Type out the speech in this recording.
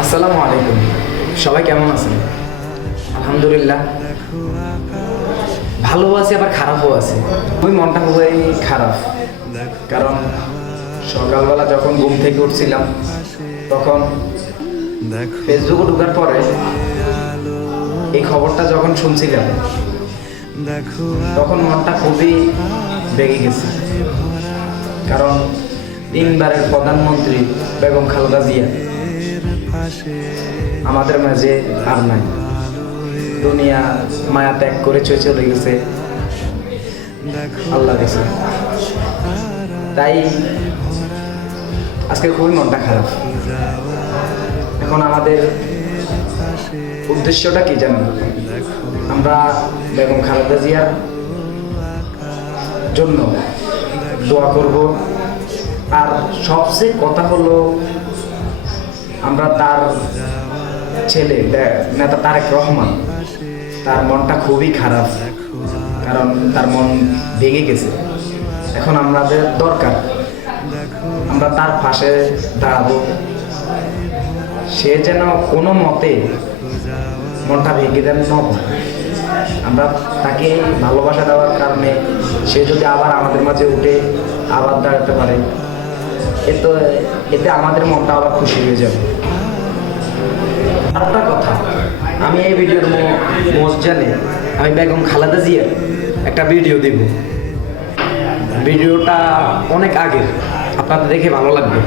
আসসালামু আলাইকুম, সবাই কেমন আছেন? আলহামদুলিল্লাহ ভালো আছি, আবার খারাপও আছে। ওই মনটা খুবই খারাপ, কারণ সকালবেলা যখন ঘুম থেকে উঠছিলাম তখন ফেসবুকে ঢোকার পরে এই খবরটা যখন শুনছিলাম তখন মনটা খুবই বেগে গেছে। কারণ 3বারের প্রধানমন্ত্রী বেগম খালেদা জিয়া আমাদের মাঝে আর নাই, দুনিয়া মায়া ত্যাগ করে চলে গেছে আল্লাহ কাছে। তাই আজকে খুবই মনটা খারাপ। এখন আমাদের উদ্দেশ্যটা কি জানেন? আমরা বেগম খালেদা জিয়ার জন্য দোয়া করব, আর সবচেয়ে কথা হলো আমরা তার ছেলে নেতা তারেক রহমান, তার মনটা খুবই খারাপ, কারণ তার মন ভেঙে গেছে। এখন আমাদের দরকার আমরা তার পাশে দাঁড়াবো, সে যেন কোনো মতে মনটা ভেঙে দেন না। আমরা তাকে ভালোবাসা দেওয়ার কারণে সে যদি আবার আমাদের মাঝে উঠে আবার দাঁড়াতে পারে, এতে আমাদের মনটা আবার খুশি হয়ে যাবে। আরেকটা কথা, আমি এই ভিডিওর মধ্যে আমি বেগম খালেদা জিয়ার একটা ভিডিও দেব। ভিডিওটা অনেক আগের, আপনাদের দেখে ভালো লাগবে।